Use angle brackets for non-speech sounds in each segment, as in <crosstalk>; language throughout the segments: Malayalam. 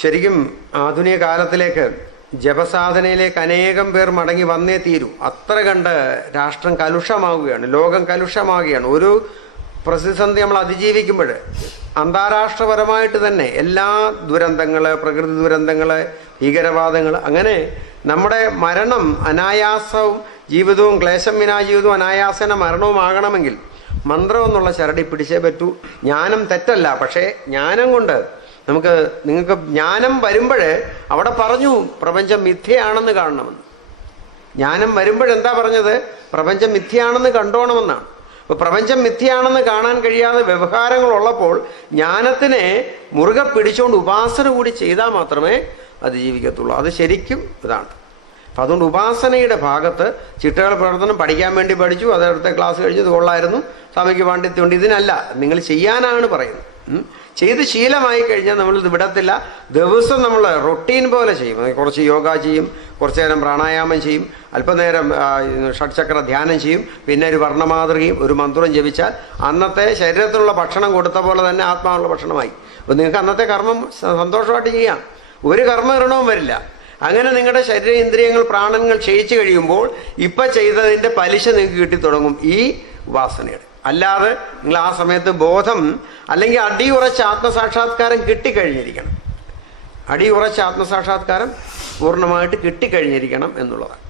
ശരിക്കും ആധുനിക കാലത്തിലേക്ക് ജപസാധനയിലേക്ക് അനേകം പേർ മടങ്ങി വന്നേ തീരൂ. അത്ര കണ്ട് രാഷ്ട്രം കലുഷമാവുകയാണ് ലോകം കലുഷമാവുകയാണ്. ഒരു പ്രതിസന്ധി നമ്മൾ അതിജീവിക്കുമ്പോൾ അന്താരാഷ്ട്രപരമായിട്ട് തന്നെ എല്ലാ ദുരന്തങ്ങൾ പ്രകൃതി ദുരന്തങ്ങൾ ഭീകരവാദങ്ങൾ അങ്ങനെ നമ്മുടെ മരണം അനായാസവും ജീവിതവും ക്ലേശം വിനാ ജീവിതവും അനായാസന മരണവുമാകണമെങ്കിൽ മന്ത്രം എന്നുള്ള ചരടി പിടിച്ചേ പറ്റൂ. ജ്ഞാനം തെറ്റല്ല പക്ഷേ ജ്ഞാനം കൊണ്ട് നമുക്ക് നിങ്ങൾക്ക് ജ്ഞാനം വരുമ്പോഴേ അവിടെ പറഞ്ഞു പ്രപഞ്ചം മിഥ്യയാണെന്ന് കാണണമെന്ന്. ജ്ഞാനം വരുമ്പോഴെന്താ പറഞ്ഞത്? പ്രപഞ്ചം മിഥ്യയാണെന്ന് കണ്ടോണമെന്നാണ്. അപ്പോൾ പ്രപഞ്ചം മിഥ്യയാണെന്ന് കാണാൻ കഴിയാതെ വ്യവഹാരങ്ങൾ ഉള്ളപ്പോൾ ജ്ഞാനത്തിനെ മുറുകെ പിടിച്ചുകൊണ്ട് ഉപാസന കൂടി ചെയ്താൽ മാത്രമേ അത് ജീവിക്കത്തുള്ളൂ. അത് ശരിക്കും ഇതാണ്. അപ്പം അതുകൊണ്ട് ഉപാസനയുടെ ഭാഗത്ത് ചിട്ടകൾ പ്രവർത്തനം പഠിക്കാൻ വേണ്ടി പഠിച്ചു അതെടുത്ത ക്ലാസ് കഴിഞ്ഞത് കൊള്ളായിരുന്നു. സ്വാമിക്ക് പാണ്ഡിത്യമുണ്ട്. ഇതിനല്ല നിങ്ങൾ ചെയ്യാനാണ് പറയുന്നത്. ചെയ്ത് ശീലമായി കഴിഞ്ഞാൽ നമ്മൾ ഇത് വിടത്തില്ല. ദിവസം നമ്മൾ റൊട്ടീൻ പോലെ ചെയ്യും. കുറച്ച് യോഗ ചെയ്യും കുറച്ച് നേരം പ്രാണായാമം ചെയ്യും അല്പനേരം ഷഡ്ചക്ര ധ്യാനം ചെയ്യും പിന്നെ ഒരു വർണമാതൃകയും ഒരു മന്ത്രം ജപിച്ചാൽ അന്നത്തെ ശരീരത്തിനുള്ള ഭക്ഷണം കൊടുത്ത പോലെ തന്നെ ആത്മാവുള്ള ഭക്ഷണമായി. അപ്പോൾ നിങ്ങൾക്ക് അന്നത്തെ കർമ്മം സന്തോഷമായിട്ട് ചെയ്യാം. ഒരു കർമ്മകരണവും വരില്ല. അങ്ങനെ നിങ്ങളുടെ ശരീര ഇന്ദ്രിയങ്ങൾ പ്രാണങ്ങൾ ക്ഷയിച്ചു കഴിയുമ്പോൾ ഇപ്പം ചെയ്തതിന്റെ പലിശ നിങ്ങൾക്ക് കിട്ടിത്തുടങ്ങും ഈ ഉപാസനയുടെ അല്ലാതെ നിങ്ങൾ ആ സമയത്ത് ബോധം അല്ലെങ്കിൽ അടിയുറച്ച ആത്മസാക്ഷാത്കാരം കിട്ടിക്കഴിഞ്ഞിരിക്കണം. അടിയുറച്ച ആത്മസാക്ഷാത്കാരം പൂർണമായിട്ട് കിട്ടിക്കഴിഞ്ഞിരിക്കണം എന്നുള്ളതാണ്.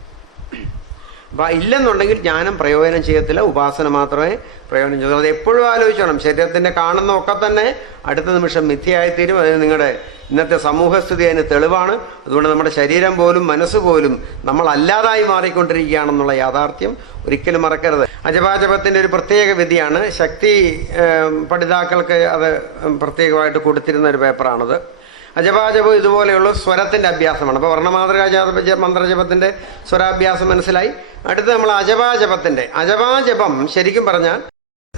അപ്പം ഇല്ലെന്നുണ്ടെങ്കിൽ ജ്ഞാനം പ്രയോജനം ചെയ്യത്തില്ല ഉപാസന മാത്രമേ പ്രയോജനം ചെയ്യൂ അത് എപ്പോഴും ആലോചിച്ചോണം. ശരീരത്തിന്റെ കാണുന്ന ഒക്കെ തന്നെ അടുത്ത നിമിഷം മിഥ്യയായിത്തീരും. അതിന് നിങ്ങളുടെ ഇന്നത്തെ സമൂഹസ്ഥിതി അതിന് തെളിവാണ്. അതുകൊണ്ട് നമ്മുടെ ശരീരം പോലും മനസ്സ് പോലും നമ്മൾ അല്ലാതായി മാറിക്കൊണ്ടിരിക്കുകയാണെന്നുള്ള യാഥാർത്ഥ്യം ഒരിക്കലും മറക്കരുത്. അജപാജപത്തിന്റെ ഒരു പ്രത്യേക വിധിയാണ്. ശക്തി പഠിതാക്കൾക്ക് അത് പ്രത്യേകമായിട്ട് കൊടുത്തിരുന്ന ഒരു പേപ്പറാണത്. അജപാജപം ഇതുപോലെയുള്ള സ്വരത്തിന്റെ അഭ്യാസമാണ്. അപ്പോൾ വർണമാതൃകാജാത മന്ത്രജപത്തിന്റെ സ്വരാഭ്യാസം മനസ്സിലായി. അടുത്ത് നമ്മൾ അജപാജപത്തിന്റെ അജപാജപം ശരിക്കും പറഞ്ഞാൽ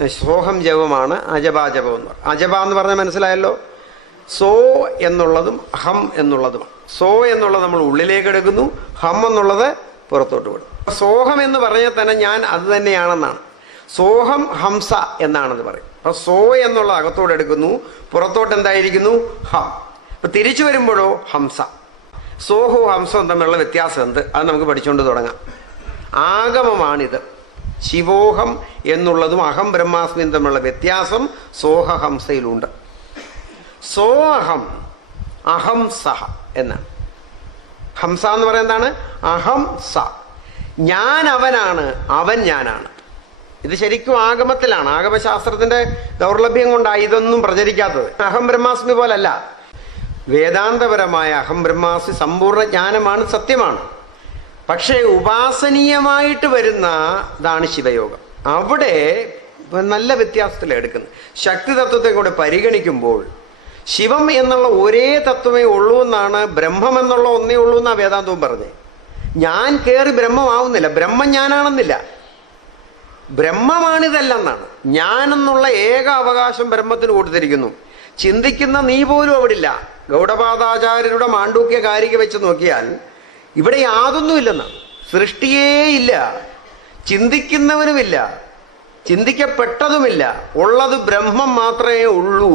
സോഹം ജപമാണ് അജപാജപം എന്ന് പറഞ്ഞു അജപ എന്ന് പറഞ്ഞാൽ മനസ്സിലായല്ലോ? സോ എന്നുള്ളതും ഹം എന്നുള്ളതുമാണ് സോ എന്നുള്ളത് നമ്മൾ ഉള്ളിലേക്ക് എടുക്കുന്നു ഹം എന്നുള്ളത് പുറത്തോട്ട് വിടും സോഹം എന്ന് പറഞ്ഞാൽ തന്നെ ഞാൻ അത് തന്നെയാണെന്നാണ്. സോഹം ഹംസ എന്നാണെന്ന് പറയും. അപ്പൊ സോ എന്നുള്ള അകത്തോടെ എടുക്കുന്നു പുറത്തോട്ട് എന്തായിരിക്കുന്നു? ഹം. അപ്പൊ തിരിച്ചു വരുമ്പോഴോ ഹംസ. സോഹോ ഹംസവും തമ്മിലുള്ള വ്യത്യാസം എന്ത്? അത് നമുക്ക് പഠിച്ചുകൊണ്ട് തുടങ്ങാം. ആഗമമാണിത്. ശിവോഹം എന്നുള്ളതും അഹം ബ്രഹ്മാസ്മിയും തമ്മിലുള്ള വ്യത്യാസം സോഹഹംസയിലുണ്ട് സോഹം അഹം സഹ എന്നാണ് ഹംസ എന്ന് പറയുന്നതാണ് അഹം സ. ഞാൻ അവനാണ് അവൻ ഞാനാണ്. ഇത് ശരിക്കും ആഗമത്തിലാണ്. ആഗമശാസ്ത്രത്തിന്റെ ദൗർലഭ്യം കൊണ്ടാണ് ഇതൊന്നും പ്രചരിക്കാത്തത്. അഹം ബ്രഹ്മാസ്മി പോലല്ല. വേദാന്തപരമായ അഹം ബ്രഹ്മാസി സമ്പൂർണ ജ്ഞാനമാണ് സത്യമാണ്. പക്ഷേ ഉപാസനീയമായിട്ട് വരുന്ന ഇതാണ് ശിവയോഗം. അവിടെ നല്ല വ്യത്യാസത്തിലാണ് എടുക്കുന്നത്. ശക്തി തത്വത്തെ കൂടെ പരിഗണിക്കുമ്പോൾ ശിവം എന്നുള്ള ഒരേ തത്വമേ ഉള്ളൂ എന്നാണ് ബ്രഹ്മം എന്നുള്ള ഒന്നേ ഉള്ളൂ എന്നാണ് വേദാന്തവും പറഞ്ഞത് ഞാൻ കയറി ബ്രഹ്മമാവുന്നില്ല. ബ്രഹ്മം ഞാനാണെന്നില്ല ബ്രഹ്മമാണിതല്ലെന്നാണ്. ഞാനെന്നുള്ള ഏക അവകാശം ബ്രഹ്മത്തിന് കൊടുത്തിരിക്കുന്നു. ചിന്തിക്കുന്ന നീ പോലും അവിടെ ഇല്ല ഗൗഡപാദാചാര്യരുടെ മാണ്ഡൂക്യ കാരിക വെച്ച് നോക്കിയാൽ ഇവിടെ യാതൊന്നുമില്ലെന്നാണ് സൃഷ്ടിയേ ഇല്ല. ചിന്തിക്കുന്നവനുമില്ല. ചിന്തിക്കപ്പെട്ടതുമില്ല. ഉള്ളത് ബ്രഹ്മം മാത്രമേ ഉള്ളൂ.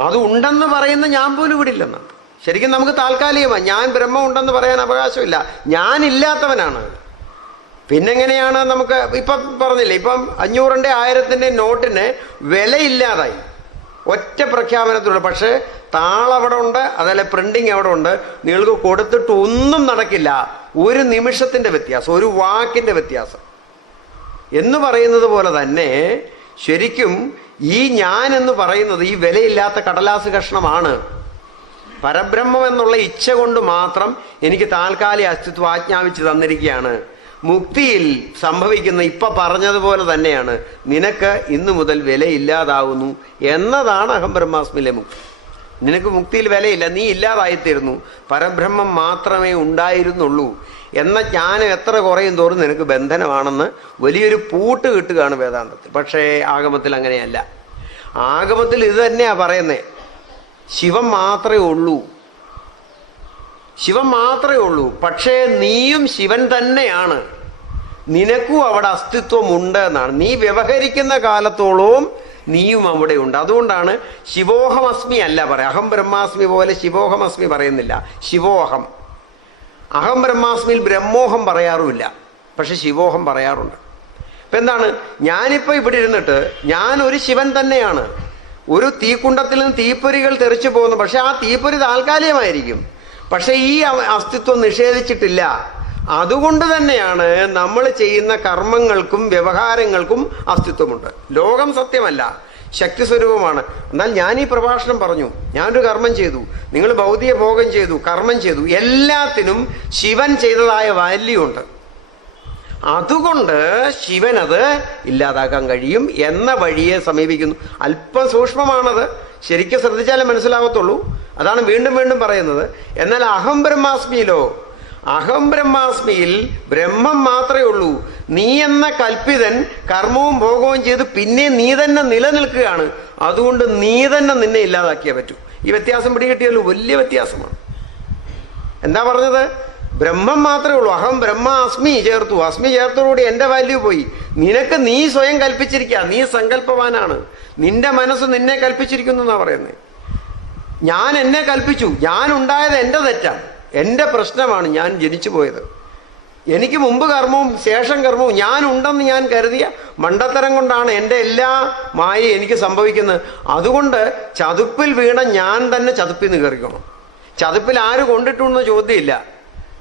അത് ഉണ്ടെന്ന് പറയുന്ന ഞാൻ പോലും ഇവിടെ ഇല്ലെന്നാണ് ശരിക്കും നമുക്ക് താൽക്കാലികമാണ് ഞാൻ ബ്രഹ്മം ഉണ്ടെന്ന് പറയാൻ അവകാശമില്ല. ഞാനില്ലാത്തവനാണ് പിന്നെങ്ങനെയാണ് നമുക്ക് ഇപ്പം പറഞ്ഞില്ലേ ഇപ്പം അഞ്ഞൂറിന്റെ ആയിരത്തിന്റെ നോട്ടിന് വിലയില്ലാതായി. ഒറ്റ പ്രഖ്യാപനത്തിലുണ്ട് പക്ഷേ താളവിടെ ഉണ്ട് അതല്ല പ്രിന്റിങ് അവിടെ ഉണ്ട്. നിങ്ങൾക്ക് കൊടുത്തിട്ട് ഒന്നും നടക്കില്ല. ഒരു നിമിഷത്തിന്റെ വ്യത്യാസം ഒരു വാക്കിന്റെ വ്യത്യാസം. എന്ന് പറയുന്നത് പോലെ തന്നെ ശരിക്കും ഈ ഞാൻ എന്ന് പറയുന്നത് ഈ വിലയില്ലാത്ത കടലാസ് കഷ്ണമാണ്. പരബ്രഹ്മം എന്നുള്ള ഇച്ഛ കൊണ്ട് മാത്രം എനിക്ക് താൽക്കാലിക അസ്തിത്വം ആജ്ഞാപിച്ച് തന്നിരിക്കുകയാണ്. മുക്തിയിൽ സംഭവിക്കുന്ന ഇപ്പൊ പറഞ്ഞതുപോലെ തന്നെയാണ്. നിനക്ക് ഇന്നു മുതൽ വിലയില്ലാതാവുന്നു എന്നതാണ് അഹം ബ്രഹ്മാസ്മിലെ മുക്തി. നിനക്ക് മുക്തിയിൽ വിലയില്ല നീ ഇല്ലാതായിത്തീരുന്നു പരബ്രഹ്മം മാത്രമേ ഉണ്ടായിരുന്നുള്ളൂ എന്ന ജ്ഞാനം എത്ര കുറയും തോറും നിനക്ക് ബന്ധനമാണെന്ന് വലിയൊരു പൂട്ട് കിട്ടുകയാണ് വേദാന്തത്തിൽ. പക്ഷേ ആഗമത്തിൽ അങ്ങനെയല്ല. ആഗമത്തിൽ ഇത് തന്നെയാ പറയുന്നേ. ശിവം മാത്രമേ ഉള്ളൂ. ശിവൻ മാത്രമേ ഉള്ളൂ. പക്ഷേ നീയും ശിവൻ തന്നെയാണ്. നിനക്കും അവിടെ അസ്തിത്വമുണ്ട് എന്നാണ് നീ വ്യവഹരിക്കുന്ന കാലത്തോളവും നീയും അവിടെ ഉണ്ട്. അതുകൊണ്ടാണ് ശിവോഹമസ്മി അല്ല പറയാം അഹം ബ്രഹ്മാസ്മി പോലെ ശിവോഹമസ്മി പറയുന്നില്ല. ശിവോഹം. അഹം ബ്രഹ്മാസ്മിയിൽ ബ്രഹ്മോഹം പറയാറുമില്ല. പക്ഷെ ശിവോഹം പറയാറുണ്ട്. ഇപ്പം എന്താണ്? ഞാനിപ്പോൾ ഇവിടെ ഇരുന്നിട്ട് ഞാൻ ഒരു ശിവൻ തന്നെയാണ്. ഒരു തീക്കുണ്ടത്തിൽ നിന്ന് തീപ്പൊരികൾ തെറിച്ചു പോകുന്നു. പക്ഷെ ആ തീപ്പൊരി താൽക്കാലികമായിരിക്കും. പക്ഷെ ഈ അസ്തിത്വം നിഷേധിച്ചിട്ടില്ല. അതുകൊണ്ട് തന്നെയാണ് നമ്മൾ ചെയ്യുന്ന കർമ്മങ്ങൾക്കും വ്യവഹാരങ്ങൾക്കും അസ്തിത്വമുണ്ട്. ലോകം സത്യമല്ല ശക്തി സ്വരൂപമാണ്. എന്നാൽ ഞാൻ ഈ പ്രഭാഷണം പറഞ്ഞു ഞാനൊരു കർമ്മം ചെയ്തു നിങ്ങൾ ഭൗതിക ഭോഗം ചെയ്തു കർമ്മം ചെയ്തു എല്ലാത്തിനും ശിവൻ ചെയ്തതായ വാല്യൂ ഉണ്ട്. അതുകൊണ്ട് ശിവൻ അത് ഇല്ലാതാക്കാൻ കഴിയും എന്ന വഴിയെ സമീപിക്കുന്നു. അല്പം സൂക്ഷ്മമാണത് ശരിക്കും ശ്രദ്ധിച്ചാലേ മനസ്സിലാവത്തുള്ളൂ. അതാണ് വീണ്ടും വീണ്ടും പറയുന്നത്. എന്നാൽ അഹം ബ്രഹ്മാസ്മിയിലോ അഹം ബ്രഹ്മാസ്മിയിൽ ബ്രഹ്മം മാത്രമേ ഉള്ളൂ. നീ എന്ന കൽപ്പിതൻ കർമ്മവും ഭോഗവും ചെയ്ത് പിന്നെ നീ തന്നെ നിലനിൽക്കുകയാണ്. അതുകൊണ്ട് നീ തന്നെ നിന്നെ ഇല്ലാതാക്കിയേ പറ്റൂ. ഈ വ്യത്യാസം പിടികിട്ടിയല്ലോ വലിയ വ്യത്യാസമാണ്. എന്താ പറഞ്ഞത്? ബ്രഹ്മം മാത്രമേ ഉള്ളൂ. അഹം ബ്രഹ്മ അസ്മി ചേർത്തു. അസ്മി ചേർത്തോടുകൂടി എന്റെ വാല്യൂ പോയി. നിനക്ക് നീ സ്വയം കൽപ്പിച്ചിരിക്കുക നീ സങ്കല്പവാനാണ് നിന്റെ മനസ്സ് നിന്നെ കൽപ്പിച്ചിരിക്കുന്നു എന്നാ പറയുന്നത് ഞാൻ എന്നെ കൽപ്പിച്ചു. ഞാൻ ഉണ്ടായത് എന്റെ തെറ്റാണ് എന്റെ പ്രശ്നമാണ് ഞാൻ ജനിച്ചു പോയത്. എനിക്ക് മുമ്പ് കർമ്മവും ശേഷം കർമ്മവും ഞാൻ ഉണ്ടെന്ന് ഞാൻ കരുതിയ മണ്ടത്തരം കൊണ്ടാണ് എന്റെ എല്ലാ മായി എനിക്ക് സംഭവിക്കുന്നത്. അതുകൊണ്ട് ചതുപ്പിൽ വീണ ഞാൻ തന്നെ ചതുപ്പിൽ നിന്ന് കയറിക്കണം ചതുപ്പിൽ ആര് കൊണ്ടിട്ടുണ്ടെന്ന് ചോദ്യമില്ല.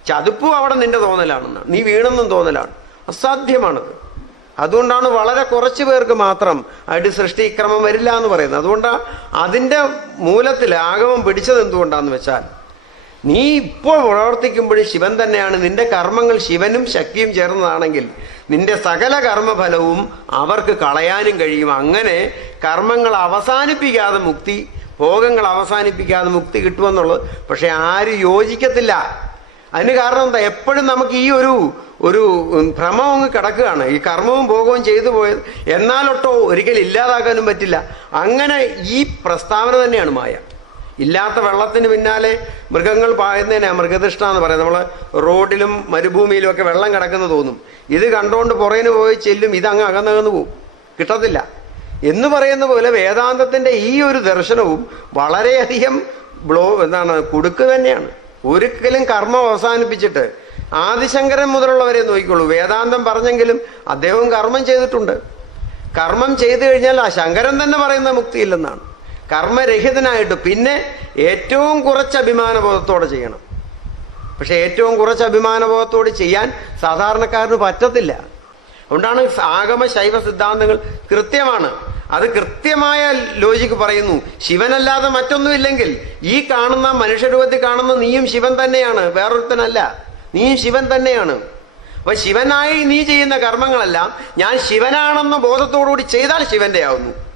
ചതുപ്പും അവിടെ നിന്റെ തോന്നലാണെന്നാണ് നീ വീണെന്നും തോന്നലാണ്. അസാധ്യമാണത്. അതുകൊണ്ടാണ് വളരെ കുറച്ച് പേർക്ക് മാത്രം ആയിട്ട് സൃഷ്ടിക്രമം വരില്ല എന്ന് പറയുന്നത്. അതുകൊണ്ടാണ് അതിന്റെ മൂലത്തിൽ ആഗമം പിടിച്ചത് എന്തുകൊണ്ടാന്ന് വെച്ചാൽ നീ ഇപ്പോൾ പ്രവർത്തിക്കുമ്പോൾ ശിവൻ തന്നെയാണ്. നിന്റെ കർമ്മങ്ങൾ ശിവനും ശക്തിയും ചേർന്നതാണെങ്കിൽ നിന്റെ സകല കർമ്മഫലവും അവർക്ക് കളയാനും കഴിയും. അങ്ങനെ കർമ്മങ്ങൾ അവസാനിപ്പിക്കാതെ മുക്തി ഭോഗങ്ങൾ അവസാനിപ്പിക്കാതെ മുക്തി കിട്ടുമെന്നുള്ളത് പക്ഷെ ആരും യോജിക്കത്തില്ല. അതിന് കാരണം എന്താ? എപ്പോഴും നമുക്ക് ഈ ഒരു ഒരു ഭ്രമം അങ്ങ് കിടക്കുകയാണ്. ഈ കർമ്മവും ഭോഗവും ചെയ്തു പോയത് എന്നാലൊട്ടോ ഒരിക്കലും ഇല്ലാതാക്കാനും പറ്റില്ല. അങ്ങനെ ഈ പ്രസ്താവന തന്നെയാണ് മായ. ഇല്ലാത്ത വെള്ളത്തിന് പിന്നാലെ മൃഗങ്ങൾ പായുന്നതിനാണ് മൃഗതൃഷ്ണ എന്ന് പറയുന്നത്. നമ്മൾ റോഡിലും മരുഭൂമിയിലും ഒക്കെ വെള്ളം കിടക്കുന്ന തോന്നും. ഇത് കണ്ടുകൊണ്ട് പുറകിന് പോയി ചെല്ലും ഇത് അങ്ങ് അകന്നകന്ന് പോവും. കിട്ടത്തില്ല. എന്ന് പറയുന്ന പോലെ വേദാന്തത്തിന്റെ ഈ ഒരു ദർശനവും വളരെയധികം ബ്ലോ എന്താണ് കുടുക്ക് തന്നെയാണ്. ഒരിക്കലും കർമ്മം അവസാനിപ്പിച്ചിട്ട് ആദിശങ്കരൻ മുതലുള്ളവരെ നോക്കിക്കോളൂ വേദാന്തം പറഞ്ഞെങ്കിലും അദ്ദേഹം കർമ്മം ചെയ്തിട്ടുണ്ട്. കർമ്മം ചെയ്തു കഴിഞ്ഞാൽ ആ ശങ്കരൻ തന്നെ പറയുന്ന മുക്തിയില്ലെന്നാണ്. കർമ്മരഹിതനായിട്ട് പിന്നെ ഏറ്റവും കുറച്ച് അഭിമാനബോധത്തോടെ ചെയ്യണം. പക്ഷെ ഏറ്റവും കുറച്ച് അഭിമാനബോധത്തോടെ ചെയ്യാൻ സാധാരണക്കാരന് പറ്റത്തില്ല. അതുകൊണ്ടാണ് ആഗമ ശൈവ സിദ്ധാന്തങ്ങൾ കൃത്യമാണ്. അത് കൃത്യമായ ലോജിക്ക് പറയുന്നു. ശിവനല്ലാതെ മറ്റൊന്നുമില്ലെങ്കിൽ ഈ കാണുന്ന മനുഷ്യരൂപത്തിൽ കാണുന്ന നീയും ശിവൻ തന്നെയാണ്. വേറൊരുത്തനല്ല. നീയും ശിവൻ തന്നെയാണ്. അപ്പൊ ശിവനായി നീ ചെയ്യുന്ന കർമ്മങ്ങളെല്ലാം ഞാൻ ശിവനാണെന്ന ബോധത്തോടുകൂടി ചെയ്താൽ ശിവന്റെ ആവുന്നു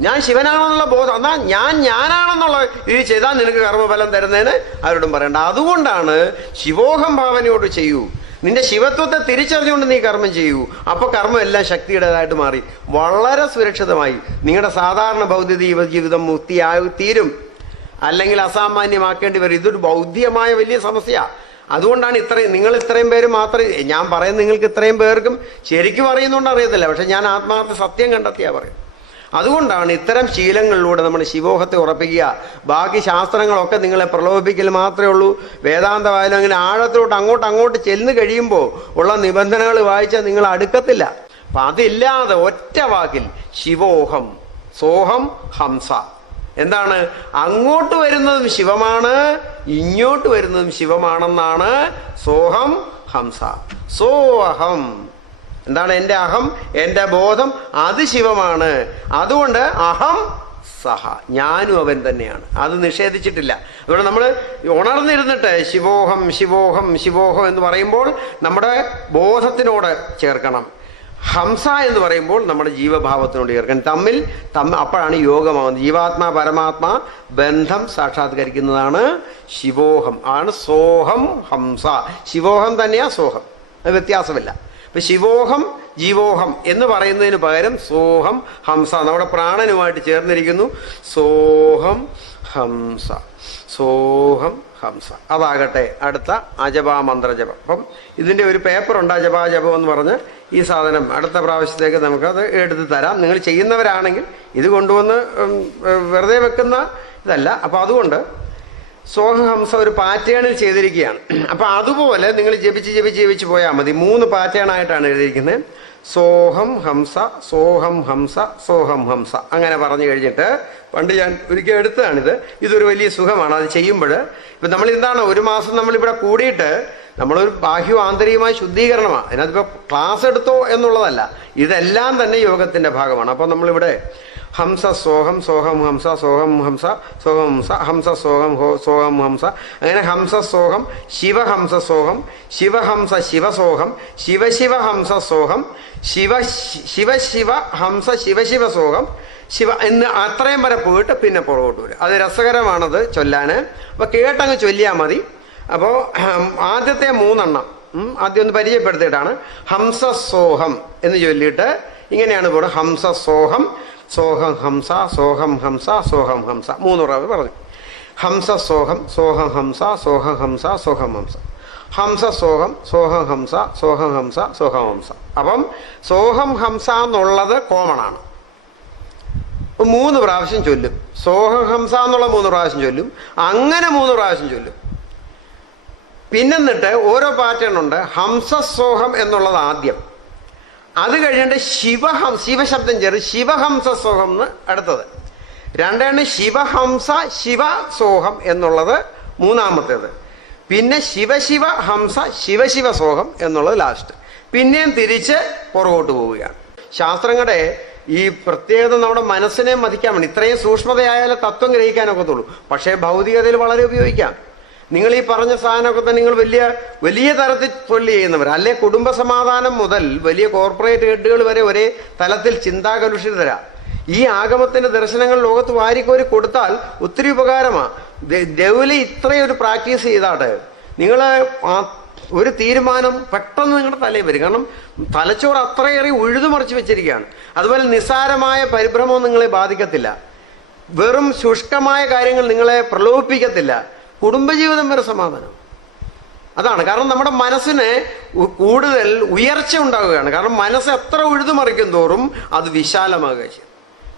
ഞാൻ ശിവനാണെന്നുള്ള ബോധം. എന്നാ ഞാൻ ഞാനാണെന്നുള്ള ഇത് ചെയ്താൽ നിനക്ക് കർമ്മഫലം തരുന്നതിന് അവരോടും പറയണ്ട. അതുകൊണ്ടാണ് ശിവോഹം ഭാവനയോട് ചെയ്യൂ. നിന്റെ ശിവത്വത്തെ തിരിച്ചറിഞ്ഞുകൊണ്ട് നീ കർമ്മം ചെയ്യൂ. അപ്പൊ കർമ്മം എല്ലാം ശക്തിയുടേതായിട്ട് മാറി. വളരെ സുരക്ഷിതമായി. നിങ്ങളുടെ സാധാരണ ഭൗതിക ജീവിതം മുക്തിയായി തീരും. അല്ലെങ്കിൽ അസാമാന്യമാക്കേണ്ടി വരും. ഇതൊരു ബൗദ്ധികമായ വലിയ സമസ്യ അതുകൊണ്ടാണ് ഇത്രയും നിങ്ങൾ ഇത്രയും പേര് മാത്രം ഞാൻ പറയുന്നത് നിങ്ങൾക്ക് ഇത്രയും പേർക്കും ശരിക്കും അറിയുന്നതുകൊണ്ട് അറിയത്തില്ല. പക്ഷെ ഞാൻ ആത്മാർത്ഥ സത്യം കണ്ടെത്തിയാ പറയും അതുകൊണ്ടാണ് ഇത്തരം ശീലങ്ങളിലൂടെ നമ്മൾ ശിവോഹത്തെ ഉറപ്പിക്കുക. ബാക്കി ശാസ്ത്രങ്ങളൊക്കെ നിങ്ങളെ പ്രലോഭിപ്പിക്കൽ മാത്രമേ ഉള്ളൂ. വേദാന്തമായാലും അങ്ങനെ ആഴത്തിലോട്ട് അങ്ങോട്ട് അങ്ങോട്ട് ചെന്ന് കഴിയുമ്പോൾ ഉള്ള നിബന്ധനകൾ വായിച്ചാൽ നിങ്ങൾ അടുക്കത്തില്ല. അപ്പം അതില്ലാതെ ഒറ്റ വാക്കിൽ ശിവോഹം സോഹം ഹംസ. എന്താണ്? അങ്ങോട്ട് വരുന്നതും ശിവമാണ് ഇങ്ങോട്ട് വരുന്നതും ശിവമാണെന്നാണ് സോഹം ഹംസ. സോഹം. എന്താണ് എന്റെ അഹം എന്റെ ബോധം അത് ശിവമാണ്. അതുകൊണ്ട് അഹം സഹ ഞാനും അവൻ തന്നെയാണ്. അത് നിഷേധിച്ചിട്ടില്ല. അതുകൊണ്ട് നമ്മൾ ഉണർന്നിരുന്നിട്ട് ശിവോഹം ശിവോഹം ശിവോഹം എന്ന് പറയുമ്പോൾ നമ്മുടെ ബോധത്തിനോട് ചേർക്കണം. ഹംസ എന്ന് പറയുമ്പോൾ നമ്മുടെ ജീവഭാവത്തിനോട് ചേർക്കണം. തമ്മിൽ തമ്മിൽ അപ്പോഴാണ് യോഗമാവുന്നത് ജീവാത്മാ പരമാത്മാ ബന്ധം സാക്ഷാത്കരിക്കുന്നതാണ് ശിവോഹം. ആണ് സോഹം ഹംസ. ശിവോഹം തന്നെയാ സോഹം. അത് വ്യത്യാസമില്ല. ശിവോഹം ജീവോഹം എന്ന് പറയുന്നതിന് പകരം സോഹം ഹംസ. നമ്മുടെ പ്രാണനുമായിട്ട് ചേർന്നിരിക്കുന്നു സോഹം ഹംസ. സോഹം ഹംസ. അതാകട്ടെ അടുത്ത അജപാ മന്ത്രജപം. അപ്പം ഇതിന്റെ ഒരു പേപ്പർ ഉണ്ട് അജപാ ജപം എന്ന് പറഞ്ഞ് ഈ സാധനം അടുത്ത പ്രാവശ്യത്തേക്ക് നമുക്കത് എടുത്ത് തരാം. നിങ്ങൾ ചെയ്യുന്നവരാണെങ്കിൽ ഇത് കൊണ്ടുവന്ന് വെറുതെ വെക്കുന്ന ഇതല്ല. അപ്പോൾ അതുകൊണ്ട് സോഹംസ ഒരു പാറ്റേണിൽ ചെയ്തിരിക്കുകയാണ്. അപ്പം അതുപോലെ നിങ്ങൾ ജപിച്ച് ജപിച്ച് ജപിച്ച് പോയാൽ മതി. മൂന്ന് പാറ്റേൺ ആയിട്ടാണ് എഴുതിയിരിക്കുന്നത്. സോഹം ഹംസ സോഹം ഹംസ സോഹം ഹംസ. അങ്ങനെ പറഞ്ഞു കഴിഞ്ഞിട്ട് പണ്ട് ഞാൻ ഒരിക്കൽ എടുത്തതാണിത്. ഇതൊരു വലിയ സുഖമാണ്. അത് ചെയ്യുമ്പോൾ ഇപ്പം നമ്മൾ എന്താണ് ഒരു മാസം നമ്മളിവിടെ കൂടിയിട്ട് നമ്മളൊരു ബാഹ്യവും ആന്തരികമായ ശുദ്ധീകരണമാണ്. അതിനകത്തിപ്പോൾ ക്ലാസ് എടുത്തോ എന്നുള്ളതല്ല. ഇതെല്ലാം തന്നെ യോഗത്തിന്റെ ഭാഗമാണ്. അപ്പോൾ നമ്മളിവിടെ ഹംസ സോഹം സോഹം ഹംസ സോഹം ഹംസ സോഹം ഹംസ ഹംസ സോഹം ഹോ സോഹം ഹംസ. അങ്ങനെ ഹംസ സോഹം ശിവഹംസ സോഹം ശിവഹംസ ശിവസോഹം ശിവശിവ ഹംസ സോഹം ശിവ ശിവ ശിവ ഹംസ ശിവശിവ സോഹം ശിവ എന്ന് അത്രയും വരെ പോയിട്ട് പിന്നെ പുറകോട്ട് വരും. അത് രസകരമാണത് ചൊല്ലാൻ അപ്പോൾ കേട്ടങ്ങ് ചൊല്ലിയാൽ മതി. അപ്പോൾ ആദ്യത്തെ മൂന്നെണ്ണം ആദ്യം ഒന്ന് പരിചയപ്പെടുത്തിയിട്ടാണ്. ഹംസ സോഹം എന്ന് ചൊല്ലിയിട്ട് ഇങ്ങനെയാണ് പോകുന്നത് ഹംസ സോഹം സോഹം ഹംസ സോഹം ഹംസ സോഹം ഹംസ. മൂന്ന് പ്രാവശ്യം പറഞ്ഞു. ഹംസ സോഹം സോഹം ഹംസ സോഹം ഹംസ സോഹം ഹംസ. ഹംസ സോഹം സോഹം ഹംസ സോഹം ഹംസ സോഹം ഹംസ. അപ്പം സോഹം ഹംസ എന്നുള്ളത് കോമൺ ആണ്. മൂന്ന് പ്രാവശ്യം ചൊല്ലും. സോഹം ഹംസ എന്നുള്ള മൂന്ന് പ്രാവശ്യം ചൊല്ലും. അങ്ങനെ മൂന്ന് പ്രാവശ്യം ചൊല്ലും. പിന്നെന്നിട്ട് ഓരോ പാറ്റേൺ ഉണ്ട്. ഹംസ സോഹം എന്നുള്ളത് ആദ്യം. അത് കഴിഞ്ഞിട്ട് ശിവഹം ശിവശബ്ദം ചേർത്ത് ശിവഹംസ സോഹം എന്ന് അടുത്തത്. രണ്ടാണ് ശിവഹംസ ശിവ സോഹം എന്നുള്ളത് മൂന്നാമത്തേത്. പിന്നെ ശിവശിവ ഹംസ ശിവശിവ സോഹം എന്നുള്ളത് ലാസ്റ്റ്. പിന്നെയും തിരിച്ച് പുറകോട്ട് പോവുകയാണ്. ശാസ്ത്രങ്ങളുടെ ഈ പ്രത്യേകത നമ്മുടെ മനസ്സിനെ മതിക്കാൻ വേണ്ടി ഇത്രയും സൂക്ഷ്മതയായാലേ തത്വം ഗ്രഹിക്കാനൊക്കത്തുള്ളൂ. പക്ഷേ ഭൗതികതയിൽ വളരെ ഉപയോഗിക്കാം. നിങ്ങൾ ഈ പറഞ്ഞ സാധനമൊക്കെ തന്നെ നിങ്ങൾ വലിയ വലിയ തരത്തിൽ തൊല്ലി ചെയ്യുന്നവർ അല്ലെ കുടുംബ സമാധാനം മുതൽ വലിയ കോർപ്പറേറ്റ് ഹെഡുകൾ വരെ ഒരേ തലത്തിൽ ചിന്താകലുഷിതരാ. ഈ ആഗമത്തിന്റെ ദർശനങ്ങൾ ലോകത്ത് വാരിക്കോരി കൊടുത്താൽ ഒത്തിരി ഉപകാരമാണ് ഡെവലി ഇത്രയും ഒരു പ്രാക്ടീസ് ചെയ്താട്ടെ നിങ്ങൾ ഒരു തീരുമാനം പെട്ടെന്ന് നിങ്ങളുടെ തലയിൽ വരും. കാരണം തലച്ചോറ് അത്രയേറെ ഉഴുതുമറിച്ച് വെച്ചിരിക്കുകയാണ്. അതുപോലെ നിസ്സാരമായ പരിഭ്രമം നിങ്ങളെ ബാധിക്കത്തില്ല. വെറും ശുഷ്കമായ കാര്യങ്ങൾ നിങ്ങളെ പ്രലോഭിപ്പിക്കത്തില്ല. കുടുംബജീവിതം വരെ സമാധാനം. അതാണ്. കാരണം നമ്മുടെ മനസ്സിന് കൂടുതൽ ഉയർച്ച ഉണ്ടാവുകയാണ്. കാരണം മനസ്സ് എത്ര ഉഴുതുമറിക്കും തോറും അത് വിശാലമാകുക ചെയ്യും.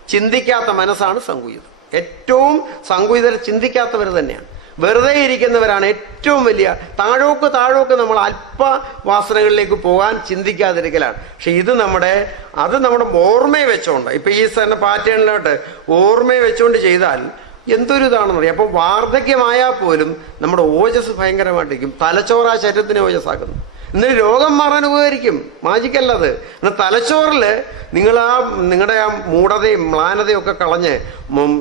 ചിന്തിക്കാത്ത മനസ്സാണ് സങ്കുചിതം ഏറ്റവും സങ്കുചിതർ ചിന്തിക്കാത്തവർ തന്നെയാണ്. വെറുതെ ഇരിക്കുന്നവരാണ് ഏറ്റവും വലിയ താഴോക്ക് താഴോക്ക് നമ്മൾ അല്പവാസനകളിലേക്ക് പോകാൻ ചിന്തിക്കാതിരിക്കലാണ്. പക്ഷെ ഇത് നമ്മുടെ അത് നമ്മുടെ ഓർമ്മയെ വെച്ചോണ്ട് ഇപ്പൊ ഈ തന്നെ പാറ്റേണിലോട്ട് ഓർമ്മയെ വെച്ചുകൊണ്ട് ചെയ്താൽ എന്തൊരു ഇതാണെന്ന് പറയാം അപ്പോൾ വാർദ്ധക്യമായാൽ പോലും നമ്മുടെ ഓജസ് ഭയങ്കരമായിട്ടിരിക്കും. തലച്ചോറ് ആ ശരീരത്തിനെ ഓജസ്സാക്കുന്നു. എന്നിട്ട് രോഗം മാറാൻ ഉപകരിക്കും. മാജിക്കല്ലത് എന്നാൽ തലച്ചോറിൽ നിങ്ങൾ ആ നിങ്ങളുടെ ആ മൂടതയും മ്ലാനതയും ഒക്കെ കളഞ്ഞ്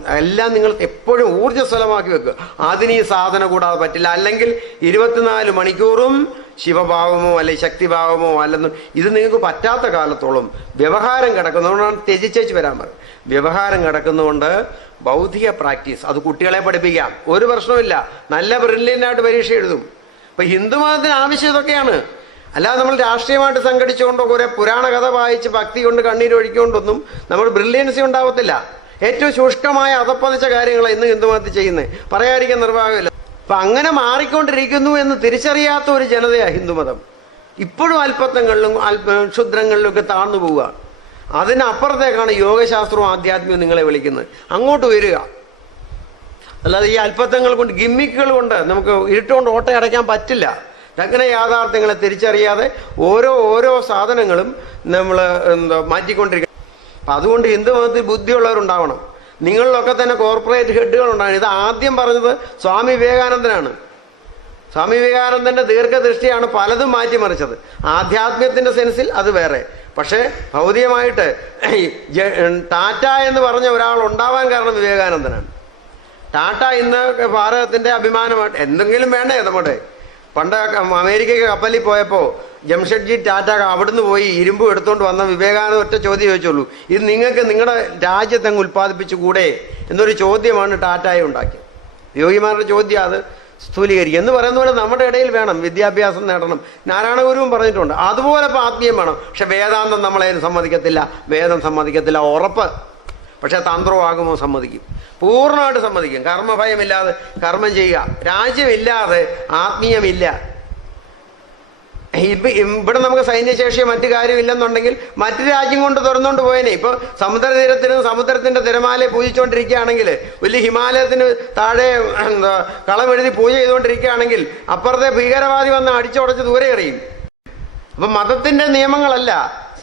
എല്ലാം നിങ്ങൾ എപ്പോഴും ഊർജസ്വലമാക്കി വെക്കുക. അതിന് ഈ സാധന കൂടാതെ പറ്റില്ല. അല്ലെങ്കിൽ ഇരുപത്തിനാല് മണിക്കൂറും ശിവഭാവമോ അല്ലെങ്കിൽ ശക്തിഭാവമോ അല്ലെന്നും ഇത് നിങ്ങൾക്ക് പറ്റാത്ത കാലത്തോളം വ്യവഹാരം കിടക്കുന്നതുകൊണ്ടാണ് ത്യജിച്ചേച്ച് വരാൻ പറയും വ്യവഹാരം കിടക്കുന്നതുകൊണ്ട് ബൗദ്ധിക പ്രാക്ടീസ് അത് കുട്ടികളെ പഠിപ്പിക്കാം. ഒരു പ്രശ്നമില്ല നല്ല ബ്രില്യന്റായിട്ട് പരീക്ഷ എഴുതും. അപ്പൊ ഹിന്ദുമതത്തിന് ആവശ്യം ഇതൊക്കെയാണ്. അല്ലാതെ നമ്മൾ രാഷ്ട്രീയമായിട്ട് സംഘടിച്ചുകൊണ്ടോ കുറെ പുരാണ കഥ വായിച്ച് ഭക്തി കൊണ്ട് കണ്ണീരൊഴിക്കൊണ്ടൊന്നും നമ്മൾ ബ്രില്യൻസി ഉണ്ടാവത്തില്ല. ഏറ്റവും ശുഷ്കമായ അതപ്പതിച്ച കാര്യങ്ങളാണ് ഇന്ന് ഹിന്ദുമതത്തിൽ ചെയ്യുന്നത് പറയാതിരിക്കാൻ നിർവാഹമില്ല. അപ്പൊ അങ്ങനെ മാറിക്കൊണ്ടിരിക്കുന്നു എന്ന് തിരിച്ചറിയാത്ത ഒരു ജനതയാണ് ഹിന്ദുമതം ഇപ്പോഴും അല്പത്തങ്ങളിലും അല്പ ക്ഷുദ്രങ്ങളിലും ഒക്കെ താഴ്ന്നു പോവുക. അതിനപ്പുറത്തേക്കാണ് യോഗശാസ്ത്രവും ആധ്യാത്മികവും നിങ്ങളെ വിളിക്കുന്നത്. അങ്ങോട്ട് വരിക. അല്ലാതെ ഈ അല്പത്തങ്ങൾ കൊണ്ട് ഗിമ്മിക്കുകൾ കൊണ്ട് നമുക്ക് ഇരുട്ടുകൊണ്ട് ഓട്ടയടയ്ക്കാൻ പറ്റില്ല. അങ്ങനെ യാഥാർത്ഥ്യങ്ങളെ തിരിച്ചറിയാതെ ഓരോ ഓരോ സാധനങ്ങളും നമ്മൾ എന്താ മാറ്റിക്കൊണ്ടിരിക്കുക അപ്പം അതുകൊണ്ട് ഹിന്ദു മതത്തിൽ ബുദ്ധിയുള്ളവരുണ്ടാവണം. നിങ്ങളിലൊക്കെ തന്നെ കോർപ്പറേറ്റ് ഹെഡുകൾ ഉണ്ടാകണം ഇത് ആദ്യം പറഞ്ഞത് സ്വാമി വിവേകാനന്ദനാണ്. സ്വാമി വിവേകാനന്ദന്റെ ദീർഘദൃഷ്ടിയാണ് പലതും മാറ്റിമറിച്ചത്. ആധ്യാത്മ്യത്തിന്റെ സെൻസിൽ അത് വേറെ. പക്ഷേ ഭൗതികമായിട്ട് ടാറ്റ എന്ന് പറഞ്ഞ ഒരാൾ ഉണ്ടാവാൻ കാരണം വിവേകാനന്ദനാണ്. ടാറ്റ ഇന്ന് ഭാരതത്തിന്റെ അഭിമാനമായിട്ട് എന്തെങ്കിലും വേണ്ടേ നമ്മുടെ? പണ്ട് അമേരിക്കയ്ക്ക് കപ്പലിൽ പോയപ്പോൾ ജംഷഡ്ജി ടാറ്റ അവിടുന്ന് പോയി ഇരുമ്പ് എടുത്തുകൊണ്ട് വന്ന വിവേകാനന്ദ ഒറ്റ ചോദ്യം ചോദിച്ചുള്ളൂ. ഇത് നിങ്ങൾക്ക് നിങ്ങളുടെ രാജ്യത്തങ്ങ് ഉൽപ്പാദിപ്പിച്ചുകൂടെ കൂടെ എന്നൊരു ചോദ്യമാണ് ടാറ്റായി ഉണ്ടാക്കിയത്. യോഗിമാരുടെ ചോദ്യം അത്. സ്ഥൂലീകരിക്കുക. എന്ന് പറയുന്ന പോലെ നമ്മുടെ ഇടയിൽ വേണം വിദ്യാഭ്യാസം നേടണം. നാരായണ ഗുരുവും പറഞ്ഞിട്ടുണ്ട് അതുപോലെ ഇപ്പം ആത്മീയം വേണം. പക്ഷെ വേദാന്തം നമ്മളതിന് സമ്മതിക്കത്തില്ല. വേദം സമ്മതിക്കത്തില്ല ഉറപ്പ്. പക്ഷെ തന്ത്രമാകുമോ? സമ്മതിക്കും. പൂർണമായിട്ട് സമ്മതിക്കും. കർമ്മഭയമില്ലാതെ കർമ്മം ചെയ്യുക. രാജ്യമില്ലാതെ ആത്മീയമില്ല. ഇവിടെ നമുക്ക് സൈന്യശേഷിയോ മറ്റു കാര്യമില്ലെന്നുണ്ടെങ്കിൽ മറ്റു രാജ്യം കൊണ്ട് തുറന്നുകൊണ്ട് പോയേനെ. ഇപ്പൊ സമുദ്രതീരത്തിന് സമുദ്രത്തിന്റെ തിരമാലയെ പൂജിച്ചുകൊണ്ടിരിക്കുകയാണെങ്കിൽ വലിയ ഹിമാലയത്തിന് താഴെ കളം കളമെഴുതി പൂജ ചെയ്തുകൊണ്ടിരിക്കുകയാണെങ്കിൽ അപ്പുറത്തെ ഭീകരവാദി വന്ന് അടിച്ചുടച്ച് ദൂരെ എറിയും. അപ്പൊ മതത്തിന്റെ നിയമങ്ങളല്ല.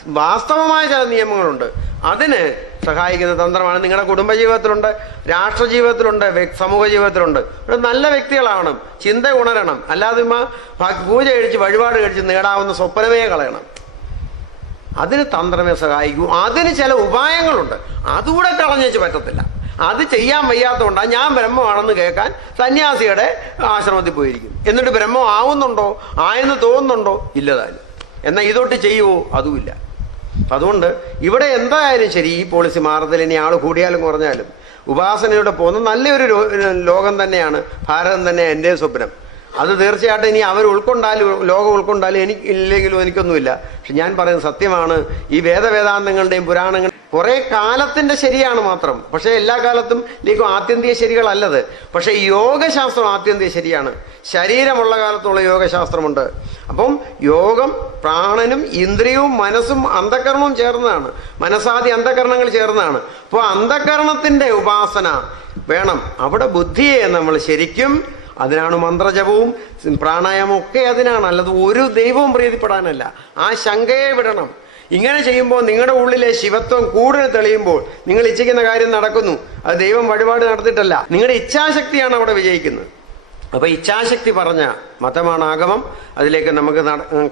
വാസ്തവമായ ചില നിയമങ്ങളുണ്ട്. അതിന് സഹായിക്കുന്ന തന്ത്രമാണ് നിങ്ങളുടെ കുടുംബജീവിതത്തിലുണ്ട് രാഷ്ട്ര ജീവിതത്തിലുണ്ട് സമൂഹ ജീവിതത്തിലുണ്ട് ഒരു നല്ല വ്യക്തികളാവണം ചിന്ത ഉണരണം. അല്ലാതെ പൂജ കഴിച്ച് വഴിപാട് കഴിച്ച് നേടാവുന്ന സ്വപ്നമേ കളയണം. അതിന് തന്ത്രമേ സഹായിക്കൂ. അതിന് ചില ഉപായങ്ങളുണ്ട്. അതുകൂടെ കളഞ്ഞേച്ച് പറ്റത്തില്ല. അത് ചെയ്യാൻ വയ്യാത്തതുകൊണ്ടാണ് ഞാൻ ബ്രഹ്മമാണെന്ന് കേൾക്കാൻ സന്യാസിയുടെ ആശ്രമത്തിൽ പോയിരിക്കും. എന്നിട്ട് ബ്രഹ്മം ആവുന്നുണ്ടോ? ആയെന്ന് തോന്നുന്നുണ്ടോ? ഇല്ലതാലും എന്നാൽ ഇതൊട്ട് ചെയ്യുമോ അതുമില്ല. അതുകൊണ്ട് ഇവിടെ എന്തായാലും ശരി ഈ പോളിസി മാറുന്നതിൽ ഇനി ആൾ കൂടിയാലും കുറഞ്ഞാലും. ഉപാസനയുടെ പോകുന്ന നല്ലൊരു ലോകം തന്നെയാണ് ഭാരതം തന്നെ എന്റെ സ്വപ്നം. അത് തീർച്ചയായിട്ടും ഇനി അവർ ഉൾക്കൊണ്ടാലും ലോകം ഉൾക്കൊണ്ടാലും എനിക്ക് ഇല്ലെങ്കിലും എനിക്കൊന്നുമില്ല. പക്ഷെ ഞാൻ പറയുന്നത് സത്യമാണ്. ഈ വേദവേദാന്തങ്ങളുടെയും പുരാണങ്ങൾ കുറെ കാലത്തിന്റെ ശരിയാണ് മാത്രം. പക്ഷെ എല്ലാ കാലത്തും ലേക്കും ആത്യന്തിക ശരികളല്ലത്. പക്ഷെ യോഗശാസ്ത്രം ആത്യന്തിക ശരിയാണ്. ശരീരമുള്ള കാലത്തുള്ള യോഗശാസ്ത്രമുണ്ട്. അപ്പം യോഗം പ്രാണനും ഇന്ദ്രിയവും മനസ്സും അന്ധകരണവും ചേർന്നതാണ്. മനസ്സാദി അന്ധകരണങ്ങൾ ചേർന്നതാണ്. അപ്പോൾ അന്ധകരണത്തിന്റെ ഉപാസന വേണം. അവിടെ ബുദ്ധിയെ നമ്മൾ ശരിക്കും അതിനാണ് മന്ത്രജപവും പ്രാണായാമവും ഒക്കെ അതിനാണ്. അല്ലാതെ ഒരു ദൈവവും പ്രീതിപ്പെടാനല്ല. ആ ശങ്കയെ വിടണം. ഇങ്ങനെ ചെയ്യുമ്പോൾ നിങ്ങളുടെ ഉള്ളിലെ ശിവത്വം കൂടുതൽ തെളിയുമ്പോൾ നിങ്ങൾ ഇച്ഛിക്കുന്ന കാര്യം നടക്കുന്നു. അത് ദൈവം വഴിപാട് നടത്തിയിട്ടല്ല. നിങ്ങളുടെ ഇച്ഛാശക്തിയാണ് അവിടെ വിജയിക്കുന്നത്. അപ്പൊ ഇച്ഛാശക്തി പറഞ്ഞ മതമാണ് ആഗമം. അതിലേക്ക് നമുക്ക്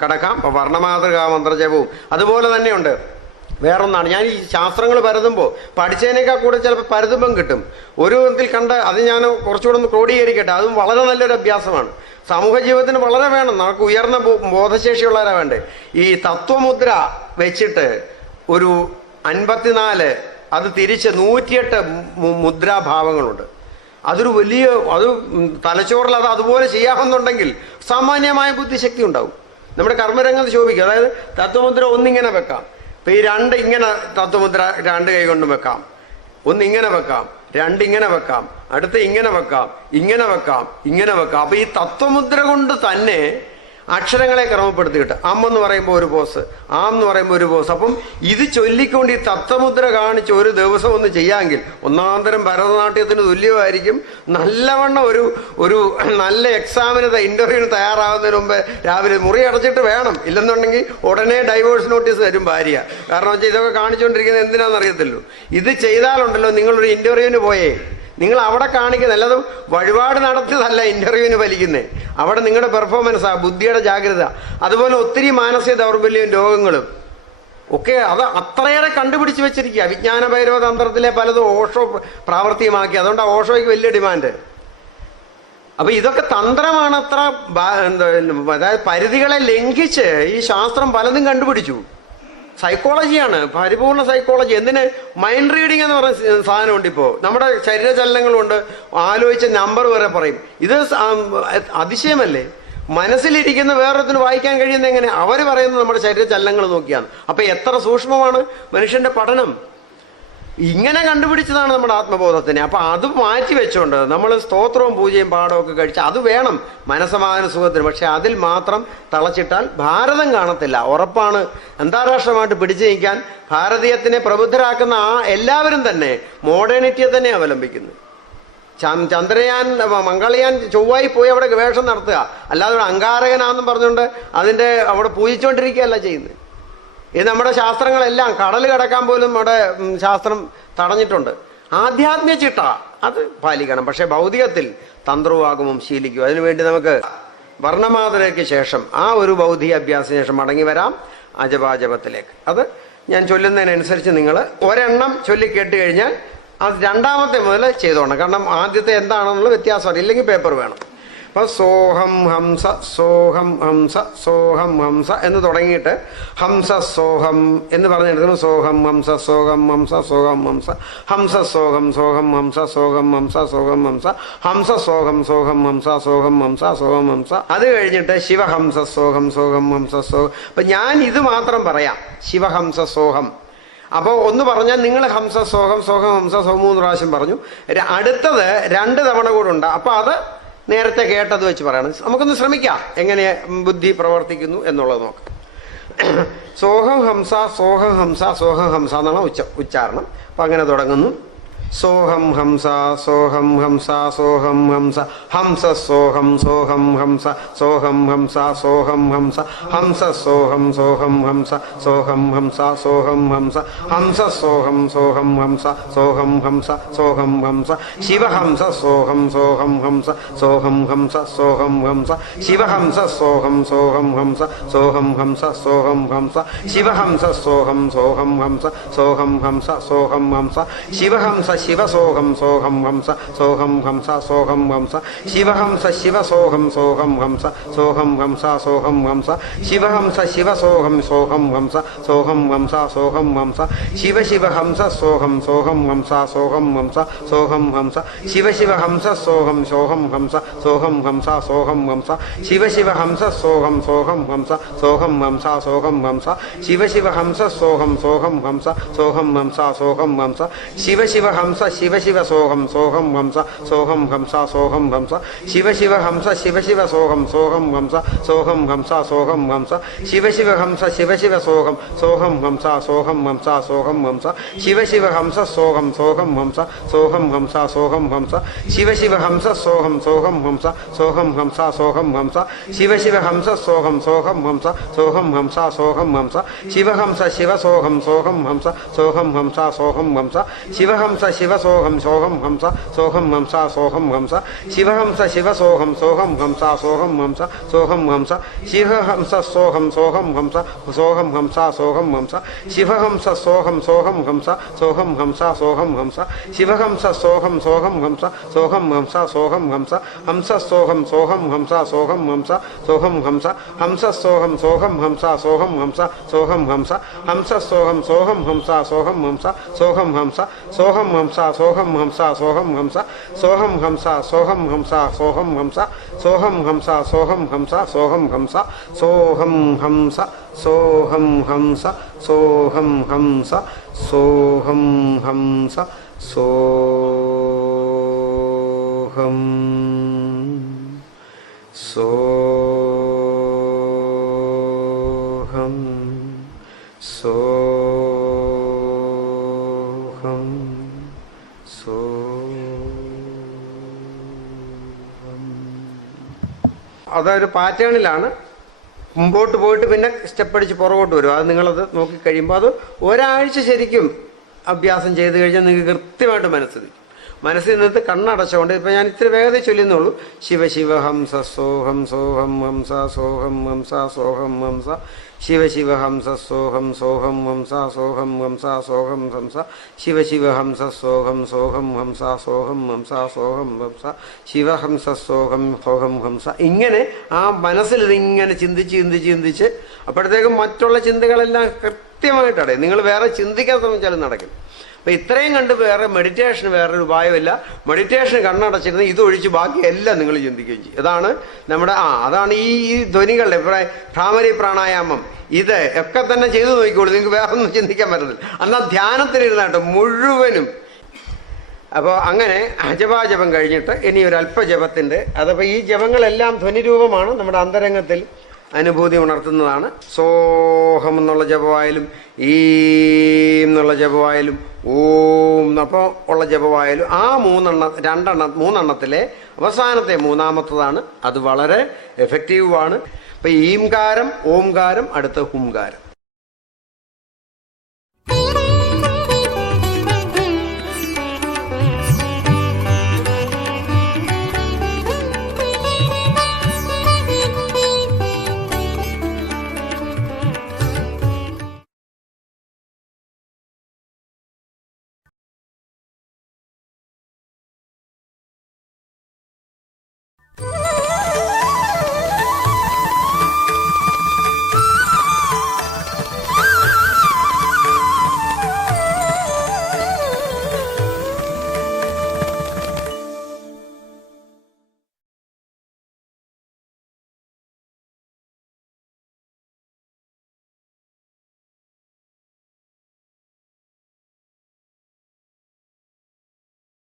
കടക്കാം. അപ്പൊ വർണമാതൃകാ മന്ത്രജപവും. അതുപോലെ തന്നെയുണ്ട്. വേറൊന്നാണ്. ഞാൻ ഈ ശാസ്ത്രങ്ങൾ പരതുമ്പോൾ പഠിച്ചതിനേക്കാൾ കൂടെ ചിലപ്പോൾ പരതുമ്പം കിട്ടും. ഒരു വിധത്തിൽ കണ്ട അത് ഞാൻ കുറച്ചുകൂടെ ഒന്ന് ക്രോഡീകരിക്കട്ടെ. അതും വളരെ നല്ലൊരു അഭ്യാസമാണ്. സമൂഹ ജീവിതത്തിന് വളരെ വേണം. നമുക്ക് ഉയർന്ന ബോധശേഷിയുള്ളവരാ വേണ്ടേ. ഈ തത്വമുദ്ര വെച്ചിട്ട് ഒരു അൻപത്തിനാല് അത് തിരിച്ച് നൂറ്റിയെട്ട് മുദ്രാഭാവങ്ങളുണ്ട്. അതൊരു വലിയ അത് തലച്ചോറിൽ അത് അതുപോലെ ചെയ്യാമെന്നുണ്ടെങ്കിൽ സാമാന്യമായ ബുദ്ധിശക്തി ഉണ്ടാവും. നമ്മുടെ കർമ്മരംഗത്ത് ശോഭിക്കും. അതായത് തത്വമുദ്ര ഒന്നിങ്ങനെ വെക്കാം. ഇപ്പൊ ഈ രണ്ട് ഇങ്ങനെ തത്വമുദ്ര രണ്ട് കൈ കൊണ്ടും വെക്കാം. ഒന്ന് ഇങ്ങനെ വെക്കാം രണ്ട് ഇങ്ങനെ വെക്കാം അടുത്ത ഇങ്ങനെ വെക്കാം ഇങ്ങനെ വെക്കാം ഇങ്ങനെ വെക്കാം. അപ്പൊ ഈ തത്വമുദ്ര കൊണ്ട് തന്നെ അക്ഷരങ്ങളെ ക്രമപ്പെടുത്തിയിട്ട് അം എന്ന് പറയുമ്പോൾ ഒരു പോസ് ആം എന്ന് പറയുമ്പോൾ ഒരു പോസ് അപ്പം ഇത് ചൊല്ലിക്കൊണ്ട് ഈ തത്വമുദ്ര കാണിച്ച് ഒരു ദിവസം ഒന്ന് ചെയ്യാമെങ്കിൽ ഒന്നാന്തരം ഭരതനാട്യത്തിന് തുല്യമായിരിക്കും. നല്ലവണ്ണം ഒരു ഒരു നല്ല എക്സാമിന് ഇന്റർവ്യൂവിന് തയ്യാറാവുന്നതിന് മുമ്പ് രാവിലെ മുറി അടച്ചിട്ട് വേണം. ഇല്ലെന്നുണ്ടെങ്കിൽ ഉടനെ ഡൈവേഴ്സ് നോട്ടീസ് തരും ഭാര്യ. കാരണം വെച്ചാൽ ഇതൊക്കെ കാണിച്ചുകൊണ്ടിരിക്കുന്നത് എന്തിനാണെന്ന് അറിയത്തില്ലോ ഇത് ചെയ്താലുണ്ടല്ലോ നിങ്ങളൊരു ഇന്റർവ്യൂവിന് പോയേ. നിങ്ങൾ അവിടെ കാണിക്കുന്നത് അല്ലാതെ വഴിപാട് നടത്തിയതല്ല ഇന്റർവ്യൂവിന് വലിക്കുന്നത് അവിടെ നിങ്ങളുടെ പെർഫോമൻസാ ബുദ്ധിയുടെ ജാഗ്രത അതുപോലെ ഒത്തിരി മാനസിക ദൗർബല്യവും രോഗങ്ങളും. ഒക്കെ അത് അത്രയേറെ കണ്ടുപിടിച്ച് വെച്ചിരിക്കുക. വിജ്ഞാന ഭൈരവ തന്ത്രത്തിലെ പലതും ഓഷോ പ്രാവർത്തികമാക്കി. അതുകൊണ്ട് ഓഷോയ്ക്ക് വലിയ ഡിമാൻഡ്. അപ്പൊ ഇതൊക്കെ തന്ത്രമാണ് അത്ര അതായത് പരിധികളെ ലംഘിച്ച് ഈ ശാസ്ത്രം പലതും കണ്ടുപിടിച്ചു. സൈക്കോളജിയാണ് പരിപൂർണ സൈക്കോളജി എന്തിന്? മൈൻഡ് റീഡിംഗ് എന്ന് പറയുന്ന സാധനമുണ്ട് ഇപ്പോൾ നമ്മുടെ ശരീരചലനങ്ങളുണ്ട് ആലോചിച്ച നമ്പർ വരെ പറയും. ഇത് അതിശയമല്ലേ? മനസ്സിലിരിക്കുന്ന വേറൊരുത്തിന് വായിക്കാൻ കഴിയുന്ന എങ്ങനെ? അവർ പറയുന്നത് നമ്മുടെ ശരീരചലനങ്ങൾ നോക്കിയാണ്. അപ്പൊ എത്ര സൂക്ഷ്മമാണ് മനുഷ്യന്റെ പഠനം? ഇങ്ങനെ കണ്ടുപിടിച്ചതാണ് നമ്മുടെ ആത്മബോധത്തിനെ. അപ്പൊ അത് മാറ്റി വെച്ചോണ്ട് നമ്മൾ സ്തോത്രവും പൂജയും പാടവും ഒക്കെ കഴിച്ച് അത് വേണം മനസ്സമാധാന സുഖത്തിന്. പക്ഷെ അതിൽ മാത്രം തളച്ചിട്ടാൽ ഭാരതം കാണത്തില്ല. ഉറപ്പാണ് അന്താരാഷ്ട്രമായിട്ട് പിടിച്ചു നീക്കാൻ ഭാരതീയത്തിനെ പ്രബുദ്ധരാക്കുന്ന ആ എല്ലാവരും തന്നെ മോഡേണിറ്റിയെ തന്നെ അവലംബിക്കുന്നു. ചന്ദ്രയാൻ മംഗളയാൻ ചൊവ്വായി പോയി അവിടെ ഗവേഷണം നടത്തുക. അല്ലാതെ അങ്കാരകനാന്നും പറഞ്ഞുകൊണ്ട് അതിന്റെ അവിടെ പൂജിച്ചുകൊണ്ടിരിക്കുകയല്ല ചെയ്യുന്നത്. ഇത് നമ്മുടെ ശാസ്ത്രങ്ങളെല്ലാം കടൽ കിടക്കാൻ പോലും നമ്മുടെ ശാസ്ത്രം തടഞ്ഞിട്ടുണ്ട്. ആധ്യാത്മിക ചിട്ട അത് പാലിക്കണം. പക്ഷെ ഭൗതികത്തിൽ തന്ത്രവാഗമം ശീലിക്കും അതിനുവേണ്ടി നമുക്ക് വർണമാതരയ്ക്ക് ശേഷം ആ ഒരു ബൗദ്ധിക അഭ്യാസത്തിന് ശേഷം മടങ്ങി വരാം അജപാജപത്തിലേക്ക്. അത് ഞാൻ ചൊല്ലുന്നതിനനുസരിച്ച് നിങ്ങൾ ഒരെണ്ണം ചൊല്ലി കേട്ട് കഴിഞ്ഞാൽ അത് രണ്ടാമത്തെ മുതൽ ചെയ്തോണം. കാരണം ആദ്യത്തെ എന്താണെന്നുള്ള വ്യത്യാസം ഇല്ലെങ്കിൽ പേപ്പർ വേണം. സോഹം ഹംസ സോഹം ഹംസ സോഹം ഹംസ എന്ന് തുടങ്ങിയിട്ട് ഹംസ സോഹം എന്ന് പറഞ്ഞെടുക്കുന്നു സോഹം ഹംസ സോഹം ഹംസ സോഹം ഹംസ. ഹംസ സോഹം സോഹം ഹംസ സോഹം ഹംസ. സോഹം ഹംസ ഹംസ സോഹം സോഹം ഹംസ സോഹം ഹംസ. സോഹം ഹംസ അത് കഴിഞ്ഞിട്ട് ശിവഹംസ സോഹം സോഹം ഹംസ സോഹം അപ്പൊ ഞാൻ ഇത് മാത്രം പറയാം. ശിവഹംസ സോഹം അപ്പോൾ ഒന്ന് പറഞ്ഞാൽ നിങ്ങൾ ഹംസ സോഹം സോഹം ഹംസ സോഹം മൂന്ന് പ്രാവശ്യം പറഞ്ഞു. അടുത്തത് രണ്ട് തവണ കൂടെ ഉണ്ട്. അപ്പോൾ അത് നേരത്തെ കേട്ടത് വെച്ച് പറയണം. നമുക്കൊന്ന് ശ്രമിക്കാം. എങ്ങനെ ബുദ്ധി പ്രവർത്തിക്കുന്നു എന്നുള്ളത് നോക്കാം. <clears throat> സോഹം ഹംസ സോഹം ഹംസ സോഹം ഹംസ എന്നാണ് ഉച്ച ഉച്ചാരണം. അപ്പം അങ്ങനെ തുടങ്ങുന്നു. सोहम हमसा सोहम हमसा सोहम हमसा हमस सोहम सोहम हमसा सोहम हमसा सोहम हमसा हमस सोहम सोहम हमसा सोहम हमसा सोहम हमसा हमस सोहम सोहम हमसा सोहम हमसा सोहम हमसा शिव हमस सोहम सोहम हमसा सोहम हमसा सोहम हमसा शिव हमस सोहम सोहम हमसा सोहम हमसा सोहम हमसा शिव हमस सोहम सोहम हमसा सोहम हमसा सोहम हमसा शिव हमस శివ సోహం సోహం హంస సోహం హంస సోహం హంస శివ హంస శివ సోహం సోహం హంస సోహం హంస సోహం హంస శివ హంస శివ సోహం సోహం హంస సోహం హంస సోహం హంస శివ శివ హంస సోహం సోహం హంస సోహం హంస సోహం హంస శివ శివ హంస సోహం సోహం హంస సోహం హంస సోహం హంస శివ శివ హంస సోహం సోహం హంస సోహం హంస సోహం హంస శివ శివ హంస సోహం సోహం హంస సోహం హంస సోహం హంస శివ శివ హంస హంస శివ శివ సోహం సోహం హంస సోహం హంస సోహం హంస శివ శివ హంస శివ శివ సోహం సోహం హంస సోహం హంస సోహం హంస శివ శివ హంస శివ శివ సోహం సోహం హంస సోహం హంస సోహం హంస శివ శివ హంస సోహం సోహం హంస సోహం హంస సోహం హంస శివ శివ హంస సోహం సోహం హంస సోహం హంస సోహం హంస శివ శివ హంస సోహం సోహం హంస సోహం హంస సోహం హంస శివ హంస శివ సోహం సోహం హంస సోహం హంస సోహం హంస శివ హంస ಶಿವ ಸೋಹಂ ಸೋಹಂ ಹಂಸ ಸೋಹಂ ಹಂಸ ಸೋಹಂ ಹಂಸ ಶಿವ ಹಂಸ ಶಿವ ಸೋಹಂ ಸೋಹಂ ಹಂಸ ಸೋಹಂ ಹಂಸ ಸೋಹಂ ಹಂಸ ಶಿವ ಹಂಸ ಸೋಹಂ ಸೋಹಂ ಹಂಸ ಸೋಹಂ ಹಂಸ ಸೋಹಂ ಹಂಸ ಶಿವ ಹಂಸ ಸೋಹಂ ಸೋಹಂ ಹಂಸ ಸೋಹಂ ಹಂಸ ಸೋಹಂ ಹಂಸ ಶಿವ ಹಂಸ ಸೋಹಂ ಸೋಹಂ ಹಂಸ ಸೋಹಂ ಹಂಸ ಸೋಹಂ ಹಂಸ ಹಂಸ ಸೋಹಂ ಸೋಹಂ ಹಂಸ ಸೋಹಂ ಹಂಸ ಸೋಹಂ ಹಂಸ ಹಂಸ ಸೋಹಂ ಸೋಹಂ ಹಂಸ ಸೋಹಂ ಹಂಸ ಸೋಹಂ ಹಂಸ ಹಂಸ ಸೋಹಂ ಸೋಹಂ ಹಂಸ ಸೋಹಂ ಹಂಸ ಸೋಹಂ ಹಂಸ ಸೋಹಂ ಹಂಸ ಸೋಹಂ ഹംസ സോഹം ഹംസ സോഹം ഹംസ സോഹം ഹംസ സോഹം ഹംസ സോഹം ഹംസ സോഹം ഹംസ സോഹം ഹംസ സോഹം ഹംസ സോഹം ഹംസ സോഹം ഹംസ സോഹം ഹംസ സോഹം ഹംസ സോഹം സോഹം സോഹം സോഹം അതൊരു പാറ്റേണിലാണ് മുമ്പോട്ട് പോയിട്ട് പിന്നെ സ്റ്റെപ്പ് അടിച്ച് പുറകോട്ട് വരും. അത് നിങ്ങളത് നോക്കിക്കഴിയുമ്പോൾ അത് ഒരാഴ്ച ശരിക്കും അഭ്യാസം ചെയ്ത് കഴിഞ്ഞാൽ നിങ്ങൾക്ക് കൃത്യമായിട്ട് മനസ്സിൽ മനസ്സിൽ നിന്നിട്ട് കണ്ണടച്ചുകൊണ്ട് ഇപ്പം ഞാൻ ഇത്തിരി വേഗത ചൊല്ലുന്നുള്ളൂ. ശിവ ശിവ ഹംസ സോഹം സോഹം ഹംസ സോഹം ഹംസ സോഹം ഹംസ ശിവ ശിവ ഹംസ സോഹം സോഹം ഹംസ സോഹം ഹംസ സോഹം ഹംസ ശിവ ശിവ ഹംസ സോഹം സോഹം ഹംസ സോഹം ഹംസ സോഹം ഹംസ ശിവഹംസ സോഹം സോഹം ഹംസ ഇങ്ങനെ ആ മനസ്സിൽ ഇതിങ്ങനെ ചിന്തിച്ച് ചിന്തിച്ച് ചിന്തിച്ച് അപ്പോഴത്തേക്കും മറ്റുള്ള ചിന്തകളെല്ലാം കൃത്യമായിട്ടടയും നിങ്ങൾ വേറെ ചിന്തിക്കാൻ ശ്രമിച്ചാലും നടക്കും. അപ്പൊ ഇത്രയും കണ്ട് വേറെ മെഡിറ്റേഷൻ വേറെ ഒരു ഉപായമില്ല മെഡിറ്റേഷൻ കണ്ണടച്ചിരുന്ന് ഇതൊഴിച്ച് ബാക്കി എല്ലാം നിങ്ങൾ ചിന്തിക്കുകയും ചെയ്യും. അതാണ് നമ്മുടെ ആ അതാണ് ഈ ഈ ധ്വനികളുടെ ഭ്രാമരി പ്രാണായാമം. ഇത് ഒക്കെ തന്നെ ചെയ്തു നോക്കിക്കോളൂ. നിങ്ങൾക്ക് വേറെ ഒന്നും ചിന്തിക്കാൻ പറ്റത്തില്ല. എന്നാൽ ധ്യാനത്തിലിരുന്നാട്ടോ മുഴുവനും. അപ്പോൾ അങ്ങനെ അജപാജപം കഴിഞ്ഞിട്ട് ഇനി ഒരു അല്പജപത്തിന്റെ അതപ്പോൾ ഈ ജപങ്ങളെല്ലാം ധ്വനിരൂപമാണ് നമ്മുടെ അന്തരംഗത്തിൽ. അനുഭൂതി ഉണർത്തുന്നതാണ്. സോഹം എന്നുള്ള ജപമായാലും ഈ എന്നുള്ള ജപമായാലും ഓം അപ്പോൾ ഉള്ള ജപമായാലും ആ മൂന്നെണ്ണം രണ്ടെണ്ണം മൂന്നെണ്ണത്തിലെ അവസാനത്തെ മൂന്നാമത്തതാണ്. അത് വളരെ എഫക്റ്റീവാണ് ഇപ്പം ഈംകാരം ഓംകാരം അടുത്ത ഹുംകാരം.